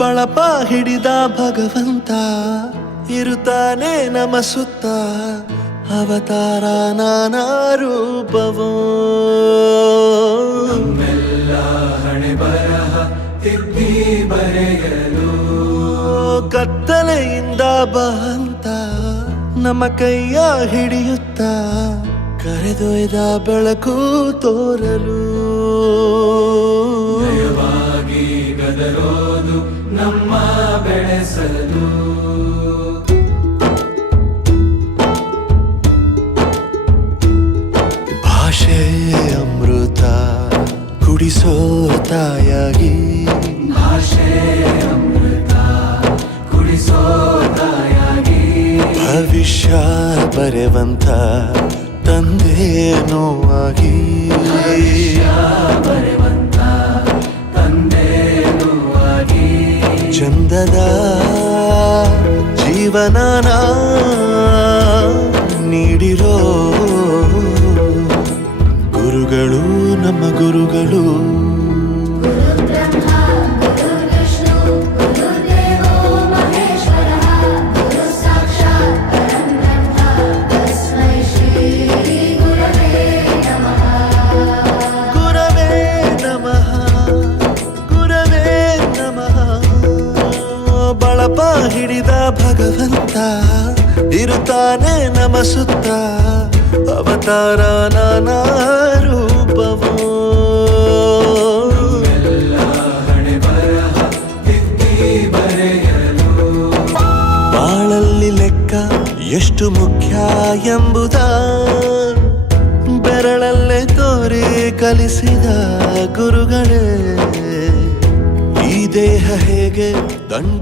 ಬಳಪ ಹಿಡಿದ ಭಗವಂತ ಇರುತ್ತಾನೆ ನಮ ಸುತ್ತ ಅವತಾರ ನಾನಾ ರೂಪವೋ ನಮ್ಮೆಲ್ಲ ಹಣೆ ಬರಹ ತಿದ್ದಿ ಬರೆಯಲು ಕತ್ತಲೆಯಿಂದ ಬಂತ ನಮ್ಮ ಕೈಯ ಹಿಡಿಯುತ್ತ ಕರೆದೊಯ್ದ ಬೆಳಕು ತೋರಲು ನಯವಾಗಿ ಗದರೋದು ನಮ್ಮ ಬೆಳೆಸಲು ಭಾಷೆ ಅಮೃತ ಕುಡಿಸೋ ತಾಯಾಗಿ ಭಾಷೆ ಅಮೃತ ಕುಡಿಸೋ ತಾಯಾಗಿ ಭವಿಷ್ಯ ಬರೆವಂತ ತಂದೇನೋ ಆಗಿ ಬರೆವಂತ ತಂದೇನೂ ಆಗಿ ಚಂದದ ಜೀವನನ ನೀಡಿರೋ ಗುರುಗಳು ನಮ್ಮ ಗುರುಗಳು ಗುರವೇ ನಮಃ ಗುರವೇ ನಮಃ ಬಳಪ ಹಿಡಿದ ಭಗವಂತ ಇರುತ್ತಾನೆ ನಮ ಸುತ್ತ ಅವತಾರ ನಾನಾ ರೂಪವೋ ಎಲ್ಲ ಹಣೆ ಬರಹ ತಿದ್ದಿ ಬರೆಯಲು ಬಾಳಲ್ಲಿ ಲೆಕ್ಕ ಎಷ್ಟು ಮುಖ್ಯ ಎಂಬುದ ಬೆರಳಲ್ಲೇ ತೋರಿ ಕಲಿಸಿದ ಗುರುಗಳೇ ಈ ದೇಹ ಹೇಗೆ ದಂಡಿ